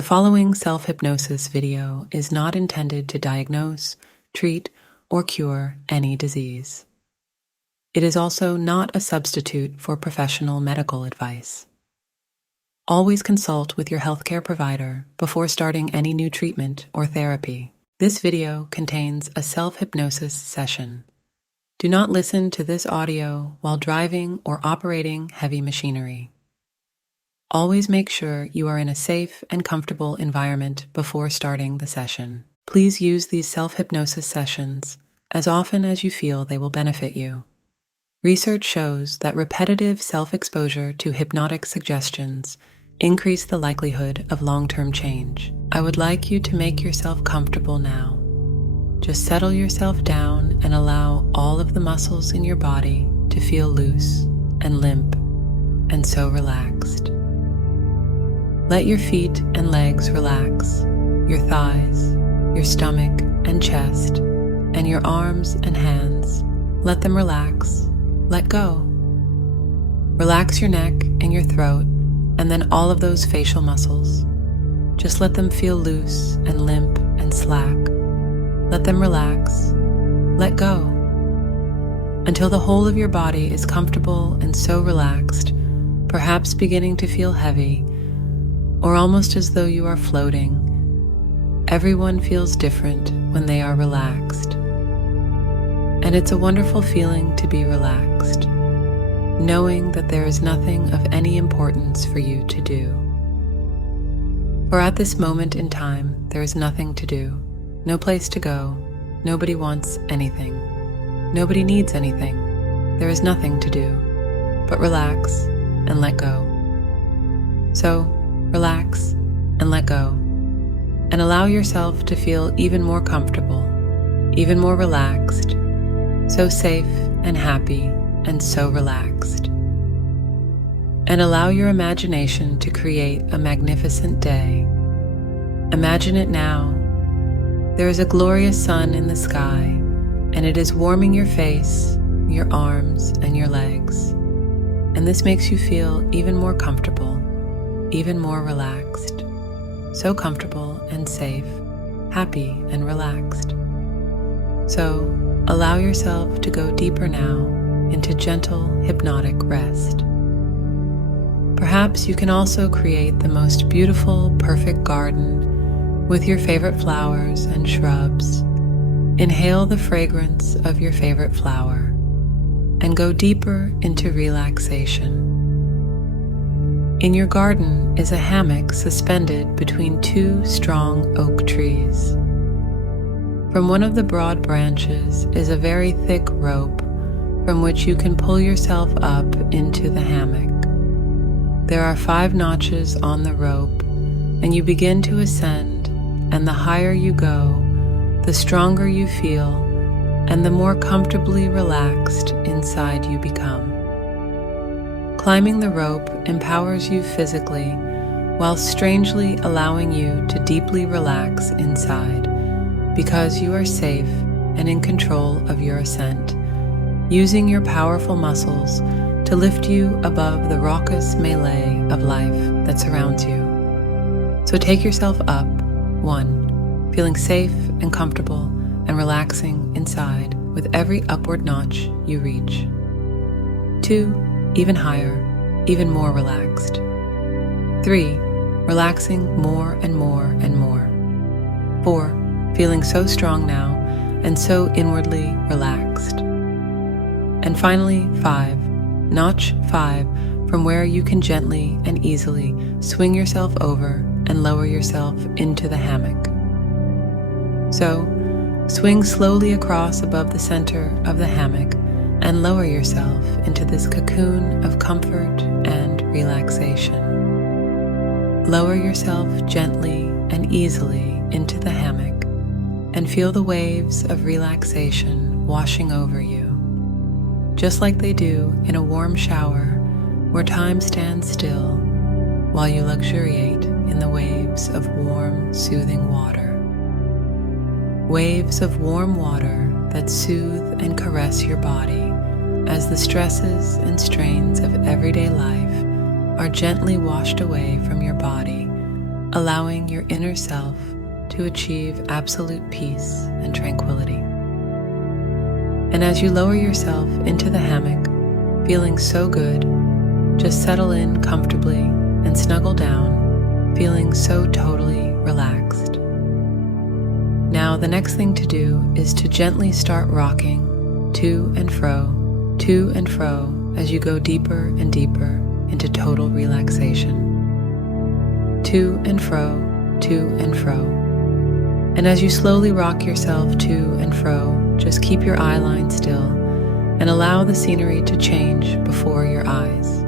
The following self-hypnosis video is not intended to diagnose, treat, or cure any disease. It is also not a substitute for professional medical advice. Always consult with your healthcare provider before starting any new treatment or therapy. This video contains a self-hypnosis session. Do not listen to this audio while driving or operating heavy machinery. Always make sure you are in a safe and comfortable environment before starting the session. Please use these self-hypnosis sessions as often as you feel they will benefit you. Research shows that repetitive self-exposure to hypnotic suggestions increase the likelihood of long-term change. I would like you to make yourself comfortable now. Just settle yourself down and allow all of the muscles in your body to feel loose and limp and so relaxed. Let your feet and legs relax, your thighs, your stomach and chest, and your arms and hands. Let them relax. Let go. Relax your neck and your throat, and then all of those facial muscles. Just let them feel loose and limp and slack. Let them relax. Let go. Until the whole of your body is comfortable and so relaxed, perhaps beginning to feel heavy, or almost as though you are floating. Everyone feels different when they are relaxed. And it's a wonderful feeling to be relaxed, knowing that there is nothing of any importance for you to do. For at this moment in time, there is nothing to do, no place to go, nobody wants anything, nobody needs anything, there is nothing to do, but relax and let go. So, relax and let go, and allow yourself to feel even more comfortable, even more relaxed, so safe and happy and so relaxed. And allow your imagination to create a magnificent day. Imagine it now. There is a glorious sun in the sky, and it is warming your face, your arms, and your legs. And this makes you feel even more comfortable, even more relaxed, so comfortable and safe, happy and relaxed. So allow yourself to go deeper now into gentle hypnotic rest. Perhaps you can also create the most beautiful, perfect garden with your favorite flowers and shrubs. Inhale the fragrance of your favorite flower and go deeper into relaxation. In your garden is a hammock suspended between two strong oak trees. From one of the broad branches is a very thick rope from which you can pull yourself up into the hammock. There are 5 notches on the rope, and you begin to ascend, and the higher you go, the stronger you feel, and the more comfortably relaxed inside you become. Climbing the rope empowers you physically, while strangely allowing you to deeply relax inside, because you are safe and in control of your ascent, using your powerful muscles to lift you above the raucous melee of life that surrounds you. So take yourself up, 1, feeling safe and comfortable and relaxing inside with every upward notch you reach. 2, even higher, even more relaxed. 3, relaxing more and more and more. 4, feeling so strong now and so inwardly relaxed. And finally, 5, notch 5, from where you can gently and easily swing yourself over and lower yourself into the hammock. So, swing slowly across above the center of the hammock and lower yourself into this cocoon of comfort and relaxation. Lower yourself gently and easily into the hammock and feel the waves of relaxation washing over you, just like they do in a warm shower where time stands still while you luxuriate in the waves of warm, soothing water. Waves of warm water that soothe and caress your body as the stresses and strains of everyday life are gently washed away from your body allowing your inner self to achieve absolute peace and tranquility. And as you lower yourself into the hammock, feeling so good, just settle in comfortably and snuggle down, feeling so totally relaxed. Now the next thing to do is to gently start rocking to and fro as you go deeper and deeper into total relaxation. To and fro. And as you slowly rock yourself to and fro, just keep your eye line still and allow the scenery to change before your eyes.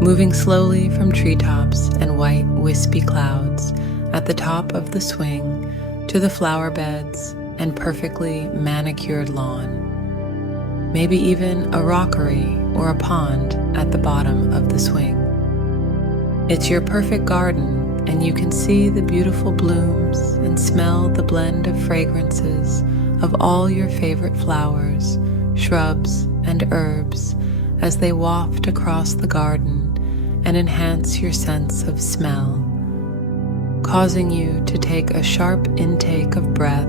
Moving slowly from treetops and white wispy clouds at the top of the swing to the flower beds and perfectly manicured lawn. Maybe even a rockery or a pond at the bottom of the swing. It's your perfect garden, and you can see the beautiful blooms and smell the blend of fragrances of all your favorite flowers, shrubs, and herbs as they waft across the garden and enhance your sense of smell, causing you to take a sharp intake of breath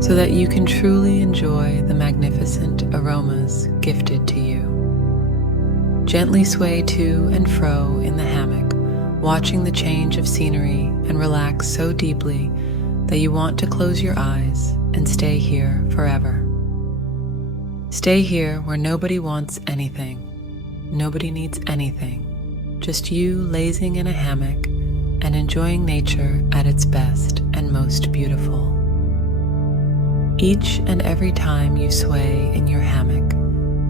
so that you can truly enjoy the magnificent aromas gifted to you. Gently sway to and fro in the hammock, watching the change of scenery and relax so deeply that you want to close your eyes and stay here forever. Stay here where nobody wants anything, nobody needs anything, just you lazing in a hammock and enjoying nature at its best and most beautiful. Each and every time you sway in your hammock,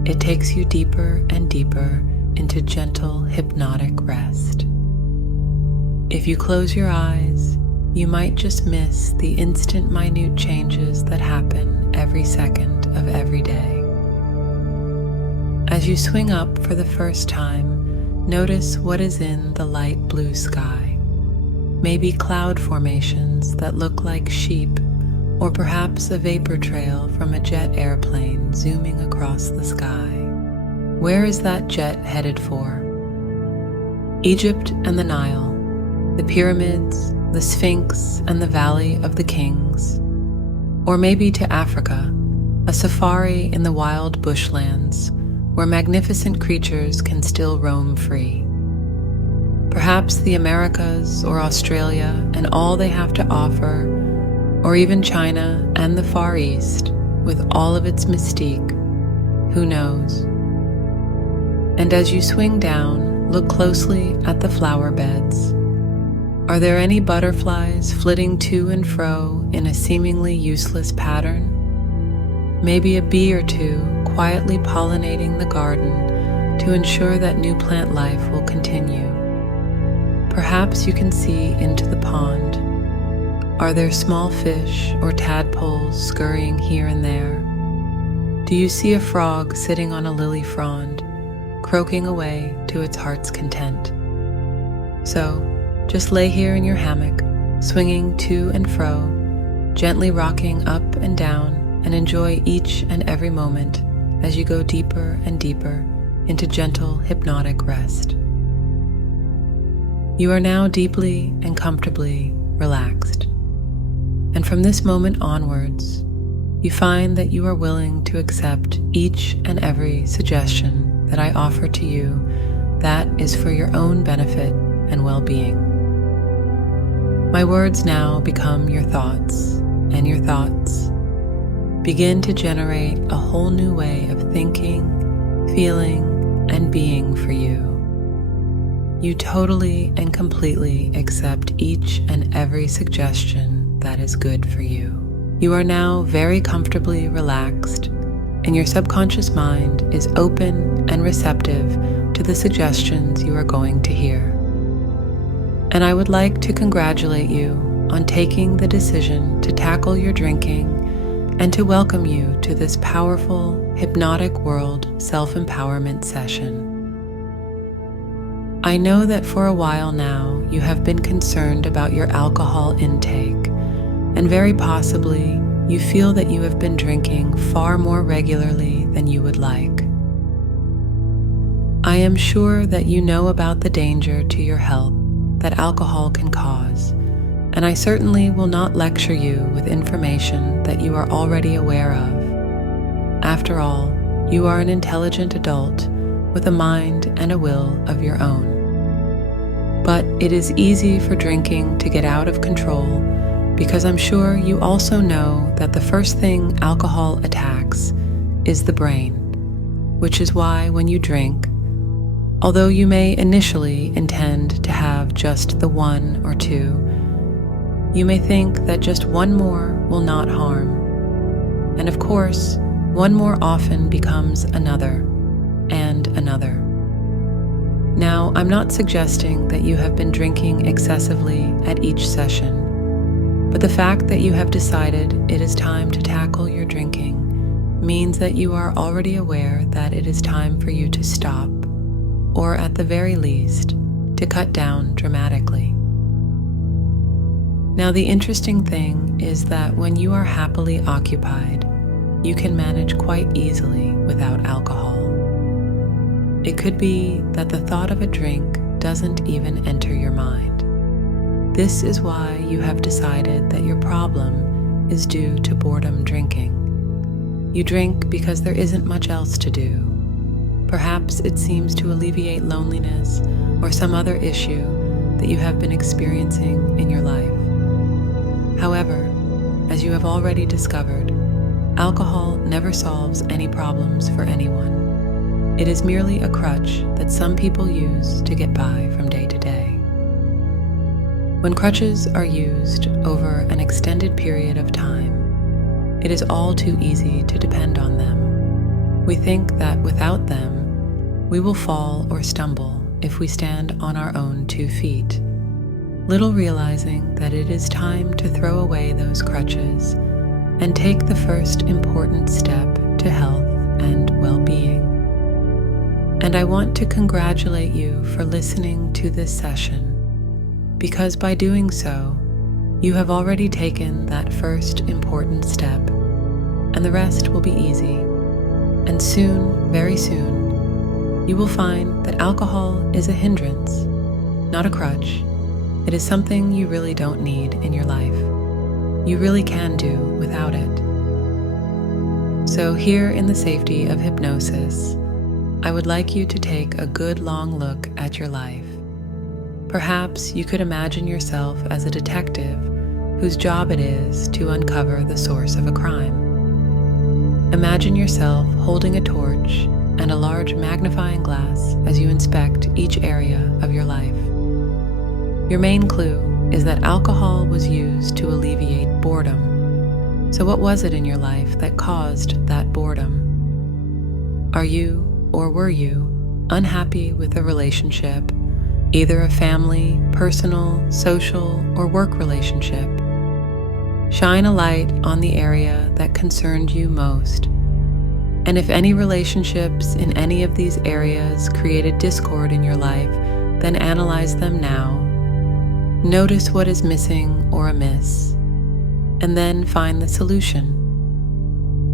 it takes you deeper and deeper into gentle hypnotic rest. If you close your eyes, you might just miss the instant minute changes that happen every second of every day. As you swing up for the first time, notice what is in the light blue sky. Maybe cloud formations that look like sheep, or perhaps a vapor trail from a jet airplane zooming across the sky. Where is that jet headed for? Egypt and the Nile, the pyramids, the Sphinx, and the Valley of the Kings. Or maybe to Africa, a safari in the wild bushlands where magnificent creatures can still roam free. Perhaps the Americas or Australia and all they have to offer, or even China and the Far East with all of its mystique, who knows? And as you swing down, look closely at the flower beds. Are there any butterflies flitting to and fro in a seemingly useless pattern? Maybe a bee or two quietly pollinating the garden to ensure that new plant life will continue. Perhaps you can see into the pond. Are there small fish or tadpoles scurrying here and there? Do you see a frog sitting on a lily frond, croaking away to its heart's content? So, just lay here in your hammock, swinging to and fro, gently rocking up and down, and enjoy each and every moment as you go deeper and deeper into gentle hypnotic rest. You are now deeply and comfortably relaxed. And from this moment onwards, you find that you are willing to accept each and every suggestion that I offer to you that is for your own benefit and well-being. My words now become your thoughts, and your thoughts begin to generate a whole new way of thinking, feeling, and being for you. You totally and completely accept each and every suggestion that is good for you. You are now very comfortably relaxed, and your subconscious mind is open and receptive to the suggestions you are going to hear. And I would like to congratulate you on taking the decision to tackle your drinking and to welcome you to this powerful Hypnotic World self-empowerment session. I know that for a while now you have been concerned about your alcohol intake, and very possibly you feel that you have been drinking far more regularly than you would like. I am sure that you know about the danger to your health that alcohol can cause, and I certainly will not lecture you with information that you are already aware of. After all, you are an intelligent adult with a mind and a will of your own. But it is easy for drinking to get out of control because I'm sure you also know that the first thing alcohol attacks is the brain, which is why when you drink, although you may initially intend to have just the one or two, you may think that just one more will not harm. And of course, one more often becomes another and another. Now, I'm not suggesting that you have been drinking excessively at each session, but the fact that you have decided it is time to tackle your drinking means that you are already aware that it is time for you to stop, or at the very least, to cut down dramatically. Now, the interesting thing is that when you are happily occupied, you can manage quite easily without alcohol. It could be that the thought of a drink doesn't even enter your mind. This is why you have decided that your problem is due to boredom drinking. You drink because there isn't much else to do. Perhaps it seems to alleviate loneliness or some other issue that you have been experiencing in your life. However, as you have already discovered, alcohol never solves any problems for anyone. It is merely a crutch that some people use to get by from day to day. When crutches are used over an extended period of time, it is all too easy to depend on them. We think that without them, we will fall or stumble if we stand on our own 2 feet, little realizing that it is time to throw away those crutches and take the first important step to health and well-being. And I want to congratulate you for listening to this session, because by doing so, you have already taken that first important step, and the rest will be easy. And soon, very soon, you will find that alcohol is a hindrance, not a crutch. It is something you really don't need in your life. You really can do without it. So here in the safety of hypnosis, I would like you to take a good long look at your life. Perhaps you could imagine yourself as a detective whose job it is to uncover the source of a crime. Imagine yourself holding a torch and a large magnifying glass as you inspect each area of your life. Your main clue is that alcohol was used to alleviate boredom. So what was it in your life that caused that boredom? Are you, or were you, unhappy with a relationship, either a family, personal, social, or work relationship? Shine a light on the area that concerned you most. And if any relationships in any of these areas created discord in your life, then analyze them now. Notice what is missing or amiss, and then find the solution.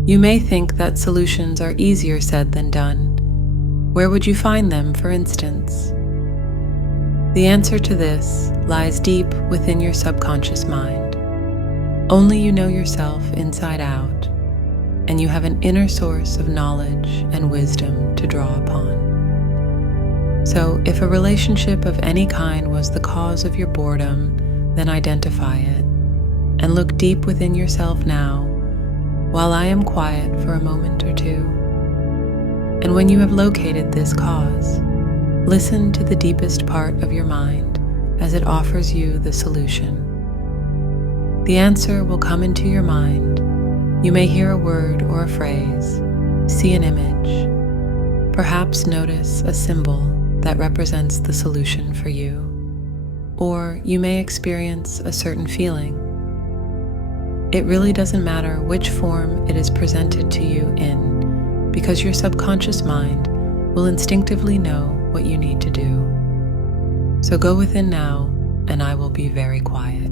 You may think that solutions are easier said than done. Where would you find them, for instance? The answer to this lies deep within your subconscious mind. Only you know yourself inside out, and you have an inner source of knowledge and wisdom to draw upon. So, if a relationship of any kind was the cause of your boredom, then identify it, and look deep within yourself now, while I am quiet for a moment or two. And when you have located this cause, listen to the deepest part of your mind as it offers you the solution. The answer will come into your mind. You may hear a word or a phrase, see an image, perhaps notice a symbol that represents the solution for you, or you may experience a certain feeling. It really doesn't matter which form it is presented to you in, because your subconscious mind will instinctively know what you need to do. So go within now, and I will be very quiet.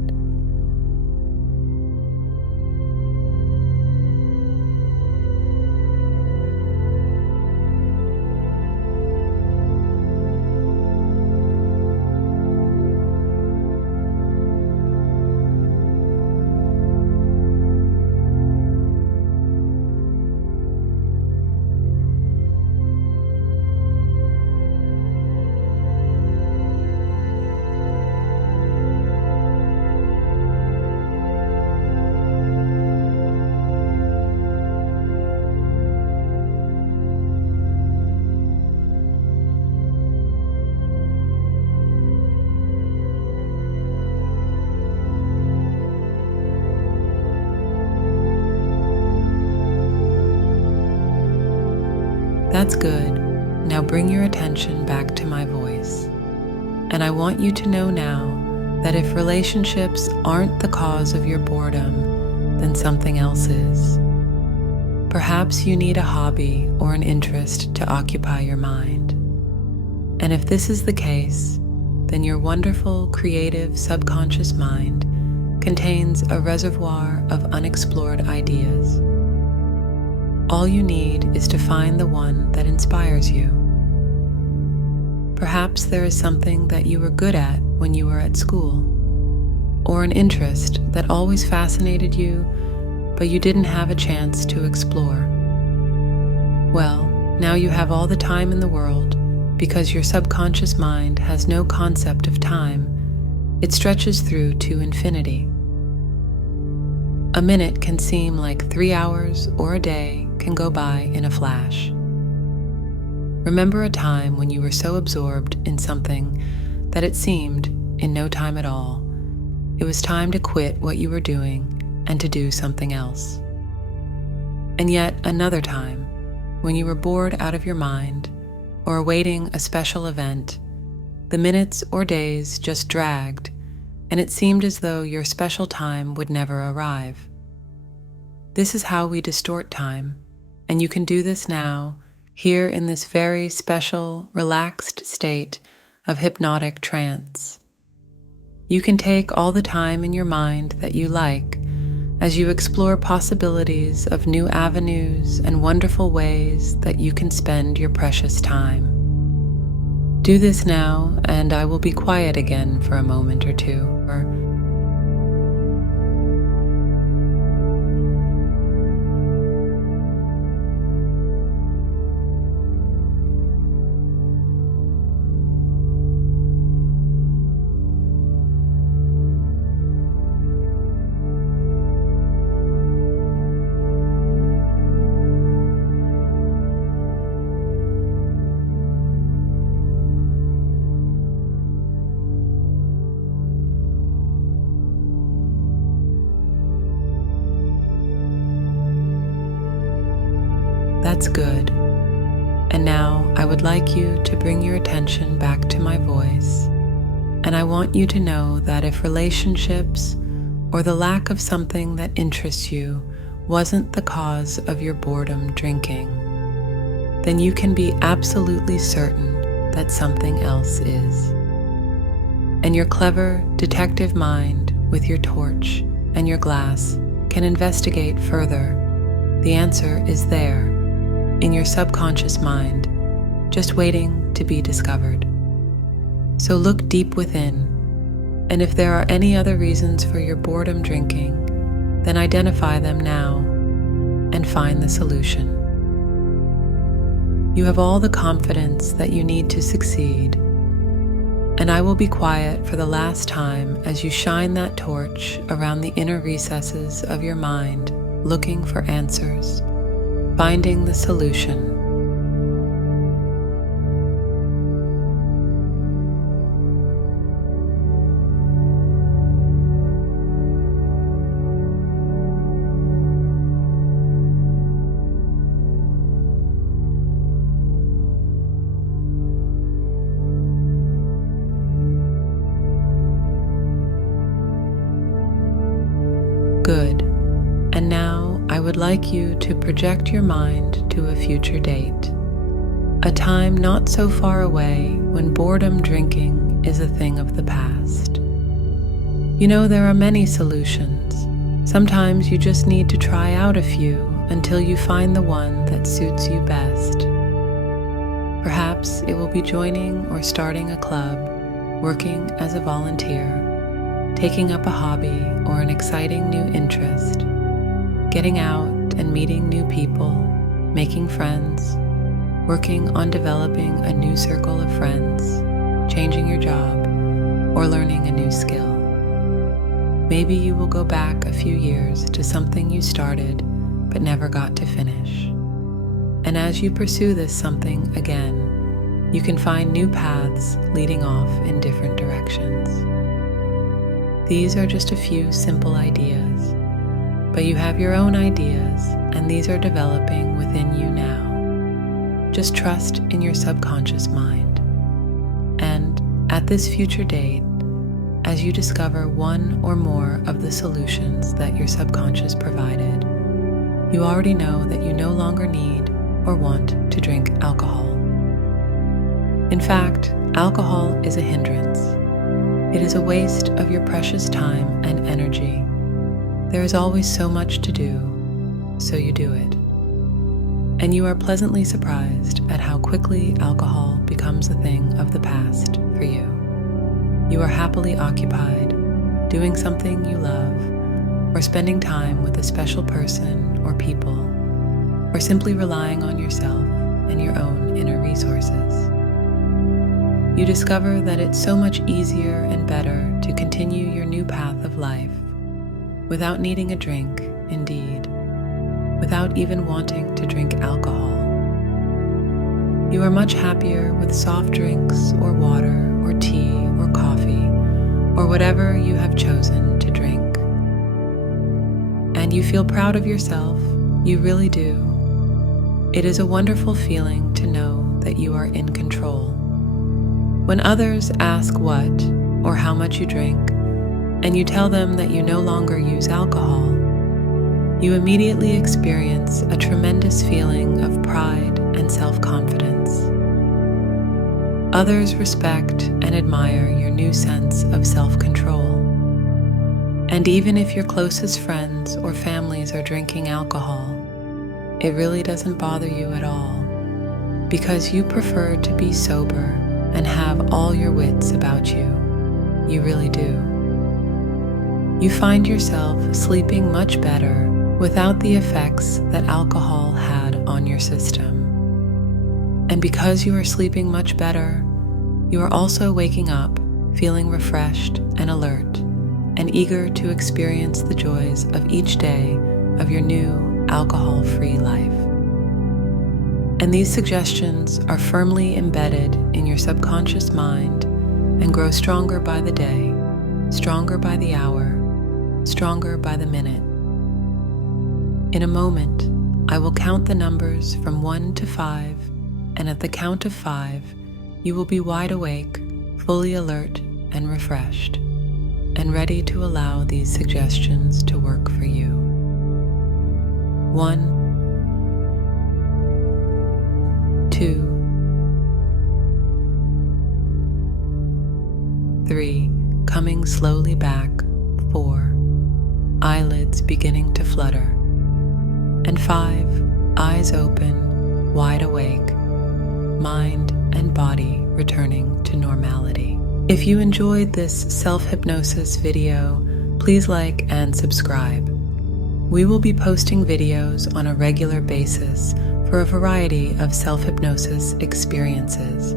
That's good. Now bring your attention back to my voice. And I want you to know now that if relationships aren't the cause of your boredom, then something else is. Perhaps you need a hobby or an interest to occupy your mind. And if this is the case, then your wonderful, creative, subconscious mind contains a reservoir of unexplored ideas. All you need is to find the one that inspires you. Perhaps there is something that you were good at when you were at school, or an interest that always fascinated you, but you didn't have a chance to explore. Well, now you have all the time in the world, because your subconscious mind has no concept of time. It stretches through to infinity. A minute can seem like 3 hours, or a day can go by in a flash. Remember a time when you were so absorbed in something that it seemed, in no time at all, it was time to quit what you were doing and to do something else. And yet another time, when you were bored out of your mind or awaiting a special event, the minutes or days just dragged, and it seemed as though your special time would never arrive. This is how we distort time, and you can do this now, here in this very special, relaxed state of hypnotic trance. You can take all the time in your mind that you like as you explore possibilities of new avenues and wonderful ways that you can spend your precious time. Do this now, and I will be quiet again for a moment or two. That's good. And now I would like you to bring your attention back to my voice. And I want you to know that if relationships or the lack of something that interests you wasn't the cause of your boredom drinking, then you can be absolutely certain that something else is. And your clever detective mind with your torch and your glass can investigate further. The answer is there, in your subconscious mind, just waiting to be discovered. So look deep within, and if there are any other reasons for your boredom drinking, then identify them now and find the solution. You have all the confidence that you need to succeed, and I will be quiet for the last time as you shine that torch around the inner recesses of your mind, looking for answers, finding the solution. Good. And now I would like you to project your mind to a future date, a time not so far away when boredom drinking is a thing of the past. You know, there are many solutions. Sometimes you just need to try out a few until you find the one that suits you best. Perhaps it will be joining or starting a club, working as a volunteer, taking up a hobby or an exciting new interest, getting out and meeting new people, making friends, working on developing a new circle of friends, changing your job, or learning a new skill. Maybe you will go back a few years to something you started but never got to finish. And as you pursue this something again, you can find new paths leading off in different directions. These are just a few simple ideas, but you have your own ideas, and these are developing within you now. just trust in your subconscious mind. And at this future date, as you discover one or more of the solutions that your subconscious provided, you already know that you no longer need or want to drink alcohol. In fact, alcohol is a hindrance. It is a waste of your precious time and energy. There is always so much to do, so you do it. And you are pleasantly surprised at how quickly alcohol becomes a thing of the past for you. You are happily occupied, doing something you love, or spending time with a special person or people, or simply relying on yourself and your own inner resources. You discover that it's so much easier and better to continue your new path of life without needing a drink, indeed, without even wanting to drink alcohol. You are much happier with soft drinks or water or tea or coffee or whatever you have chosen to drink. And you feel proud of yourself, you really do. It is a wonderful feeling to know that you are in control. When others ask what or how much you drink, and you tell them that you no longer use alcohol, you immediately experience a tremendous feeling of pride and self-confidence. Others respect and admire your new sense of self-control. And even if your closest friends or families are drinking alcohol, it really doesn't bother you at all, because you prefer to be sober and have all your wits about you. You really do. You find yourself sleeping much better without the effects that alcohol had on your system. And because you are sleeping much better, you are also waking up feeling refreshed and alert and eager to experience the joys of each day of your new alcohol-free life. And these suggestions are firmly embedded in your subconscious mind and grow stronger by the day, stronger by the hour, stronger by the minute. In a moment, I will count the numbers from 1 to 5, and at the count of 5, you will be wide awake, fully alert and refreshed, and ready to allow these suggestions to work for you. 1, 2, 3, coming slowly back, 4, eyelids beginning to flutter, and 5, eyes open, wide awake, mind and body returning to normality. If you enjoyed this self-hypnosis video, please like and subscribe. We will be posting videos on a regular basis for a variety of self-hypnosis experiences.